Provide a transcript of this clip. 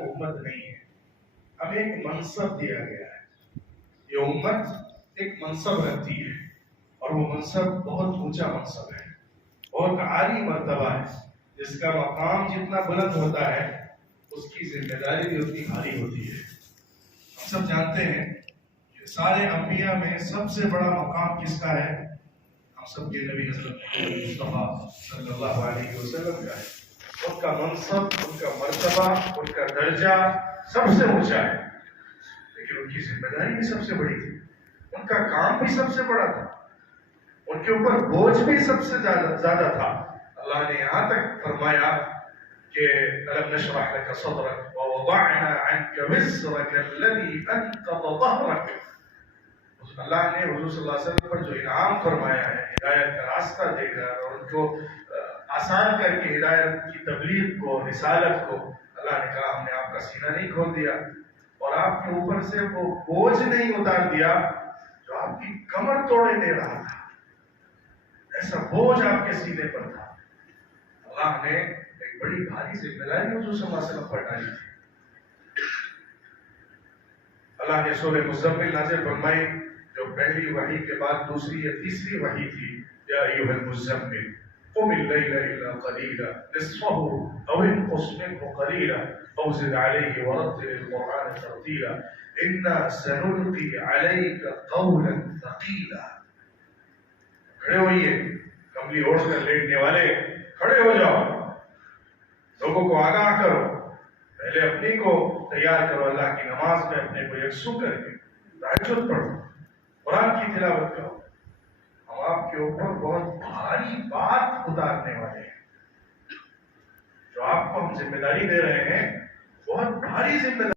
امت نہیں ہے، ہمیں ایک منصب دیا گیا ہے۔ یہ امت ایک منصب رکھتی ہے اور وہ منصب بہت اونچا منصب ہے، بہت عالی مرتبہ ہے، جس کا مقام جتنا بلند ہوتا ہے اس کی ذمہ داری بھی اتنی بھاری ہوتی ہے۔ ہم سب جانتے ہیں کہ سارے انبیاء میں سب سے بڑا مقام کس کا ہے؟ ہم سب کے نبی حضرت مصطفیٰ صلی اللہ علیہ وسلم کا ہے۔ ان کا منصب، ان کا مرتبہ، ان کا درجہ سب سے اونچا ہے، لیکن ان کی ذمہ داری بھی سب سے بڑی تھی، ان کا کام بھی سب سے بڑا تھا، ان کے اوپر بوجھ بھی سب سے زیادہ تھا۔ اللہ نے یہاں تک فرمایا کہ أَلَمْ نَشْرَحْ لَكَ صَدْرَكَ وَوَضَعْنَا عَنْكَ وِزْرَكَ الَّذِي أَنقَضَ ظَهْرَكَ۔ اللہ نے حضور صلی اللہ علیہ وسلم پر جو انعام فرمایا ہے، ہدایت کا راستہ دے کر اور ان کو آسان کر کے ہدایت کی تبلیغ کو، رسالت کو، اللہ نے کہا ہم نے آپ کا سینہ نہیں کھول دیا اور آپ کے اوپر سے وہ بوجھ نہیں اتار دیا جو آپ کی کمر توڑے دے رہا تھا، ایسا بوجھ آپ کے سینے پر تھا۔ اللہ نے ایک بڑی بھاری ذمہ داری حضور صلی اللہ علیہ وسلم پر ڈالی تھی۔ اللہ نے سورہ مزمل نازل فرمائی جو پہلی وحی کے بعد دوسری یا تیسری وحی تھی، یا ایھا المزمل قم اللیل الا قلیلا نصفہ او انقص منہ قلیلا او زد علیہ ورتل القرآن ترتیلا انا سنلقی علیک قولا ثقیلا۔ کھڑے ہوئیے، کمبلی اوڑھ کر لیٹنے والے کھڑے ہو جاؤ، لوگوں کو آگاہ کرو، پہلے اپنی کو تیار کرو، اللہ کی نماز میں اپنے کو یکسو کر کے تہجد پڑھو، قرآن کی تلاوت کرو، ہم آپ کے اوپر بہت بھاری بات اتارنے والے ہیں۔ جو آپ کو ہم ذمہ داری دے رہے ہیں بہت بھاری ذمہ داری